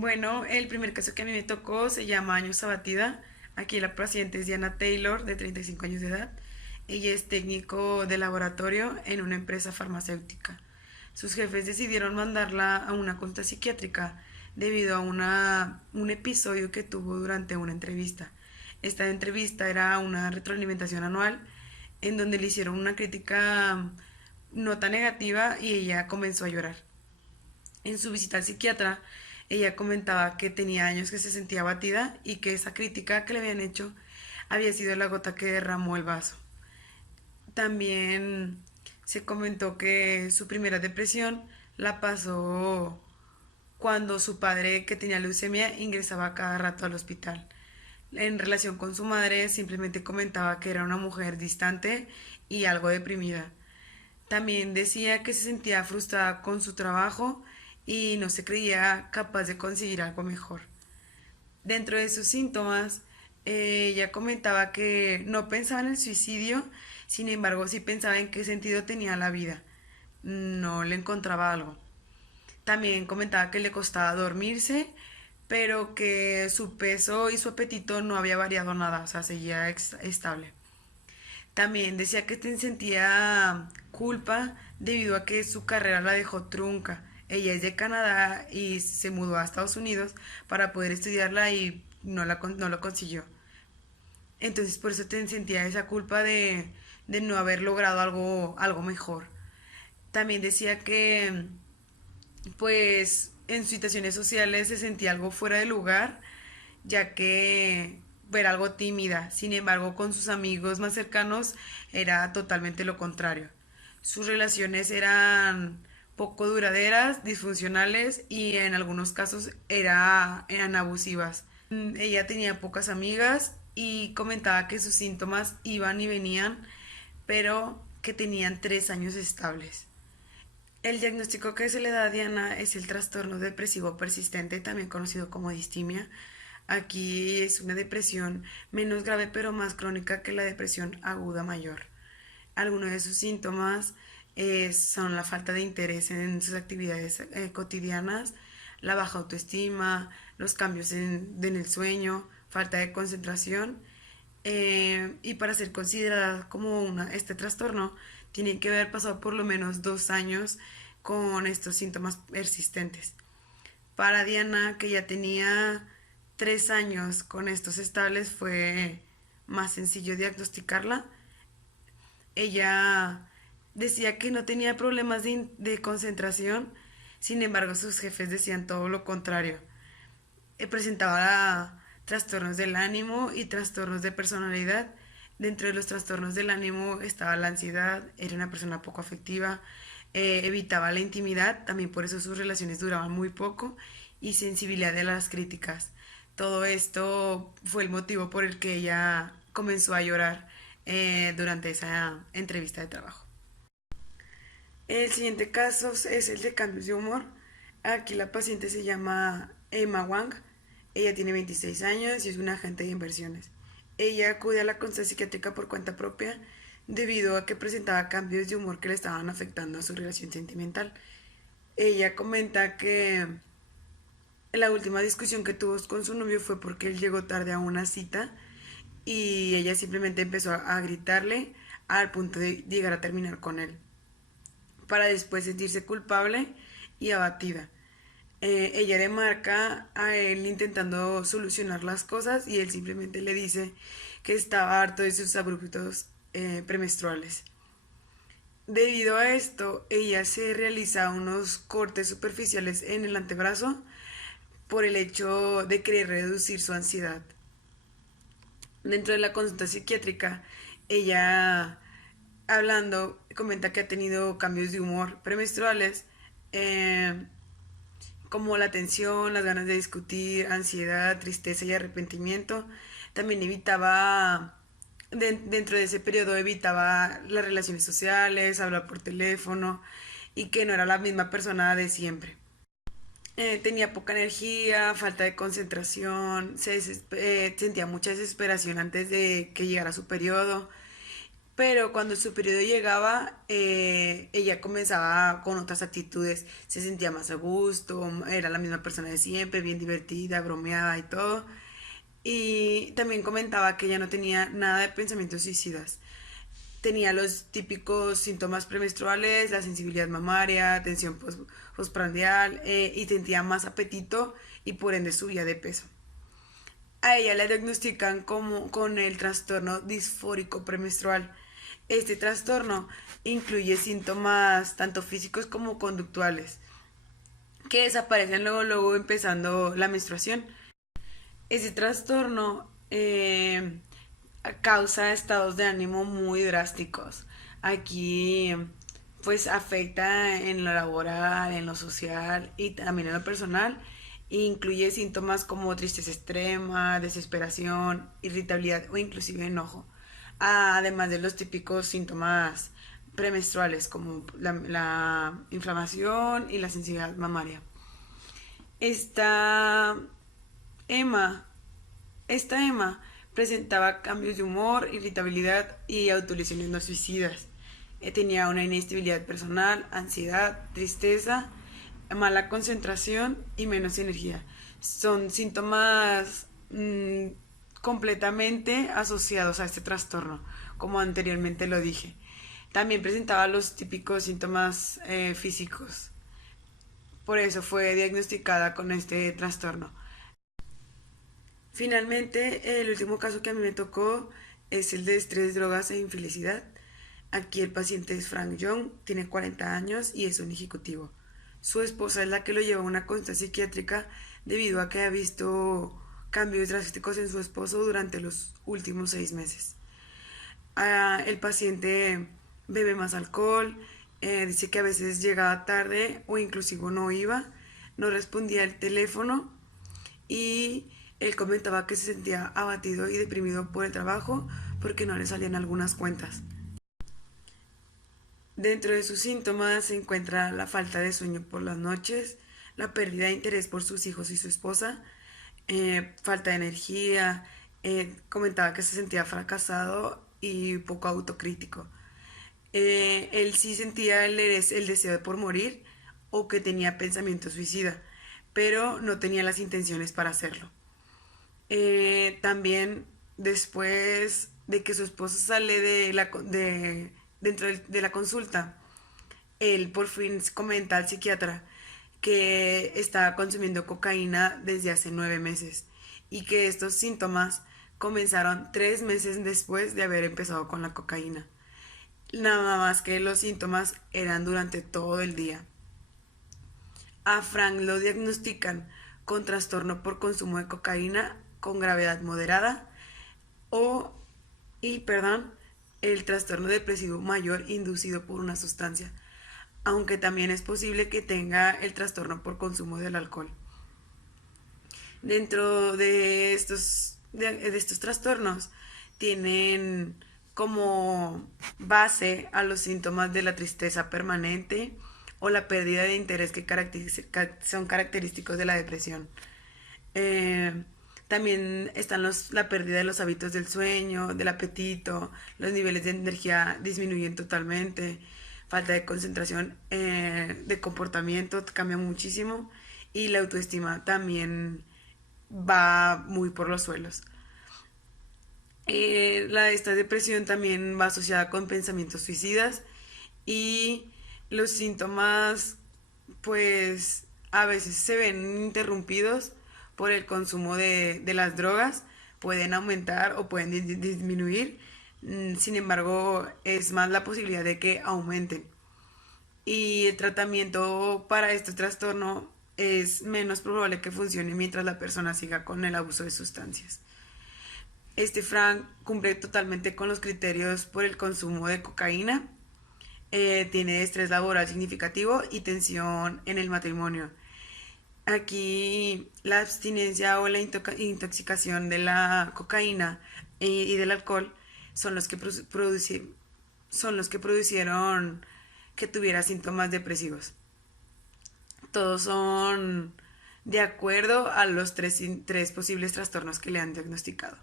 Bueno, el primer caso que a mí me tocó se llama Años Abatida. Aquí la paciente es Diana Taylor, de 35 años de edad. Ella es técnico de laboratorio en una empresa farmacéutica. Sus jefes decidieron mandarla a una consulta psiquiátrica debido a un episodio que tuvo durante una entrevista. Esta entrevista era una retroalimentación anual en donde le hicieron una crítica no tan negativa y ella comenzó a llorar. En su visita al psiquiatra, ella comentaba que tenía años que se sentía abatida y que esa crítica que le habían hecho había sido la gota que derramó el vaso. También se comentó que su primera depresión la pasó cuando su padre, que tenía leucemia, ingresaba cada rato al hospital. En relación con su madre, simplemente comentaba que era una mujer distante y algo deprimida. También decía que se sentía frustrada con su trabajo y no se creía capaz de conseguir algo mejor. Dentro de sus síntomas, ella comentaba que no pensaba en el suicidio, sin embargo sí pensaba en qué sentido tenía la vida. No le encontraba algo. También comentaba que le costaba dormirse, pero que su peso y su apetito no había variado nada, o sea, seguía estable. También decía que sentía culpa debido a que su carrera la dejó trunca. Ella es de Canadá y se mudó a Estados Unidos para poder estudiarla y no lo consiguió. Entonces por eso sentía esa culpa de no haber logrado algo mejor. También decía que pues en situaciones sociales se sentía algo fuera de lugar, ya que era algo tímida. Sin embargo, con sus amigos más cercanos era totalmente lo contrario. Sus relaciones eran poco duraderas, disfuncionales y en algunos casos eran abusivas. Ella tenía pocas amigas y comentaba que sus síntomas iban y venían, pero que tenían 3 años estables. El diagnóstico que se le da a Diana es el trastorno depresivo persistente, también conocido como distimia. Aquí es una depresión menos grave pero más crónica que la depresión aguda mayor. Algunos de sus síntomas son la falta de interés en sus actividades cotidianas, la baja autoestima, los cambios en el sueño, falta de concentración. Y para ser considerada como este trastorno, tienen que haber pasado por lo menos 2 años con estos síntomas persistentes. Para Diana, que ya tenía 3 años con estos estables, fue más sencillo diagnosticarla. Ella decía que no tenía problemas de concentración, sin embargo sus jefes decían todo lo contrario. Presentaba trastornos del ánimo y trastornos de personalidad. Dentro de los trastornos del ánimo estaba la ansiedad, era una persona poco afectiva, evitaba la intimidad, también por eso sus relaciones duraban muy poco, y sensibilidad de las críticas. Todo esto fue el motivo por el que ella comenzó a llorar durante esa entrevista de trabajo. El siguiente caso es el de cambios de humor. Aquí la paciente se llama Emma Wang. Ella tiene 26 años y es una agente de inversiones. Ella acude a la consulta psiquiátrica por cuenta propia debido a que presentaba cambios de humor que le estaban afectando a su relación sentimental. Ella comenta que la última discusión que tuvo con su novio fue porque él llegó tarde a una cita y ella simplemente empezó a gritarle al punto de llegar a terminar con él, para después sentirse culpable y abatida. Ella le marca a él intentando solucionar las cosas y él simplemente le dice que estaba harto de sus abruptos premenstruales. Debido a esto, ella se realiza unos cortes superficiales en el antebrazo por el hecho de querer reducir su ansiedad. Dentro de la consulta psiquiátrica, ella hablando comenta que ha tenido cambios de humor premenstruales, eh, como la tensión, las ganas de discutir, ansiedad, tristeza y arrepentimiento. También dentro de ese periodo evitaba las relaciones sociales, hablar por teléfono y que no era la misma persona de siempre. Tenía poca energía, falta de concentración, sentía mucha desesperación antes de que llegara su periodo, pero cuando su periodo llegaba, ella comenzaba con otras actitudes, se sentía más a gusto, era la misma persona de siempre, bien divertida, bromeaba y todo. Y también comentaba que ella no tenía nada de pensamientos suicidas. Tenía los típicos síntomas premenstruales, la sensibilidad mamaria, tensión postprandial, y sentía más apetito y por ende subía de peso. A ella le diagnostican como con el trastorno disfórico premenstrual. Este trastorno incluye síntomas tanto físicos como conductuales que desaparecen luego empezando la menstruación. Ese trastorno causa estados de ánimo muy drásticos. Aquí pues afecta en lo laboral, en lo social y también en lo personal. Incluye síntomas como tristeza extrema, desesperación, irritabilidad o inclusive enojo. Además de los típicos síntomas premenstruales como la inflamación y la sensibilidad mamaria. Esta Emma, esta Emma presentaba cambios de humor, irritabilidad y autolesiones no suicidas. Tenía una inestabilidad personal, ansiedad, tristeza, mala concentración y menos energía. Son síntomas completamente asociados a este trastorno, como anteriormente lo dije. También presentaba los típicos síntomas físicos. Por eso fue diagnosticada con este trastorno. Finalmente, el último caso que a mí me tocó es el de estrés, drogas e infelicidad. Aquí el paciente es Frank Young, tiene 40 años y es un ejecutivo. Su esposa es la que lo lleva a una consulta psiquiátrica debido a que ha visto cambios drásticos en su esposo durante los últimos 6 meses. El paciente bebe más alcohol, dice que a veces llegaba tarde o inclusive no iba, no respondía el teléfono y él comentaba que se sentía abatido y deprimido por el trabajo porque no le salían algunas cuentas. Dentro de sus síntomas se encuentra la falta de sueño por las noches, la pérdida de interés por sus hijos y su esposa, falta de energía, comentaba que se sentía fracasado y poco autocrítico. Él sí sentía el deseo por morir o que tenía pensamiento suicida, pero no tenía las intenciones para hacerlo. También después de que su esposo sale dentro de la consulta, él por fin comenta al psiquiatra que estaba consumiendo cocaína desde hace 9 meses y que estos síntomas comenzaron 3 meses después de haber empezado con la cocaína. Nada más que los síntomas eran durante todo el día. A Frank lo diagnostican con trastorno por consumo de cocaína con gravedad moderada o, perdón, el trastorno depresivo mayor inducido por una sustancia, aunque también es posible que tenga el trastorno por consumo del alcohol. Dentro de estos trastornos tienen como base a los síntomas de la tristeza permanente o la pérdida de interés que son característicos de la depresión. Eh, También están la pérdida de los hábitos del sueño, del apetito, los niveles de energía disminuyen totalmente, falta de concentración, de comportamiento cambia muchísimo y la autoestima también va muy por los suelos. Esta depresión también va asociada con pensamientos suicidas y los síntomas pues a veces se ven interrumpidos por el consumo de las drogas, pueden aumentar o pueden disminuir, sin embargo es más la posibilidad de que aumenten. Y el tratamiento para este trastorno es menos probable que funcione mientras la persona siga con el abuso de sustancias. Este Frank cumple totalmente con los criterios por el consumo de cocaína, tiene estrés laboral significativo y tensión en el matrimonio. Aquí la abstinencia o la intoxicación de la cocaína y del alcohol son los que producieron que tuviera síntomas depresivos. Todos son de acuerdo a los tres posibles trastornos que le han diagnosticado.